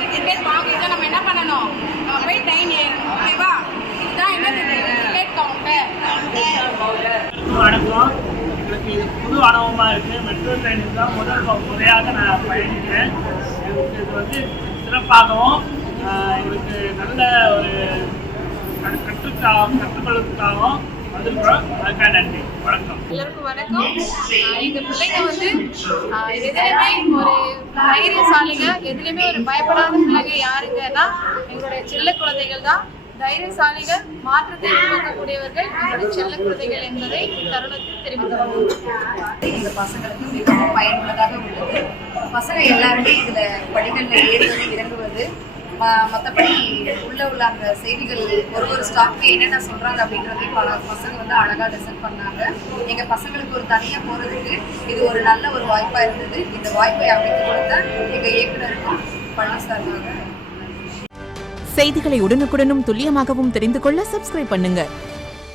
Ticket வாங்கிட்டு நம்ம என்ன பண்ணணும், நம்ம போய் ட்ரெயின் ஏறணும். ஓகேவா? இதுதான் என்ன டிக்கெட் கவுண்டர். வணக்கம். எங்களுக்கு இது புது அனுபவமாக இருக்குது. மெட்ரோ ட்ரெயினுக்கு தான் முதல் முறையாக நான் பயணிக்கிறேன். எங்களுக்கு இது வந்து சிறப்பாகவும் எங்களுக்கு நல்ல ஒரு கற்றுக்கொள்வதற்காகவும் வந்திருக்கிறோம். அதுக்காக நன்றி. வணக்கம். எல்லாருக்கும் வணக்கம். எங்கள் பிள்ளைங்க வந்து எதுலையுமே ஒரு தைரியசாலிங்க, எதுலையுமே ஒரு பயப்படாத பிள்ளைங்க யாருங்கன்னா எங்களுடைய செல்ல குழந்தைகள் தான். தைரியசாலிகள், மாற்றத்தை உருவாக்கக்கூடியவர்கள் எங்களுடைய செல்ல குழந்தைகள் என்பதை தருணத்தில் தெரிவித்துள்ளோம். இந்த பசங்களுக்கு மிகவும் பயனுள்ளதாக உள்ளது. பசங்க எல்லாருமே இதில் படிகளில் ஏறுவது இறங்குவது, மற்றபடி உள்ள அந்த செய்திகள் ஒரு ஸ்டாஃப்க்கு என்னென்ன சொல்கிறாங்க அப்படின்றதை பல பசங்க வந்து அழகாக லெசன் பண்ணாங்க. எங்கள் பசங்களுக்கு ஒரு தனியாக போகிறதுக்கு இது ஒரு நல்ல ஒரு வாய்ப்பாக இருந்தது. இந்த வாய்ப்பை அமைத்து கொடுத்த எங்கள் இயக்குநருக்கும் பள்ளி சார்பாக செய்திகளை உடனுக்குடனும் துல்லியமாகவும் தெரிந்து கொள்ள சப்ஸ்கிரைப் பண்ணுங்க.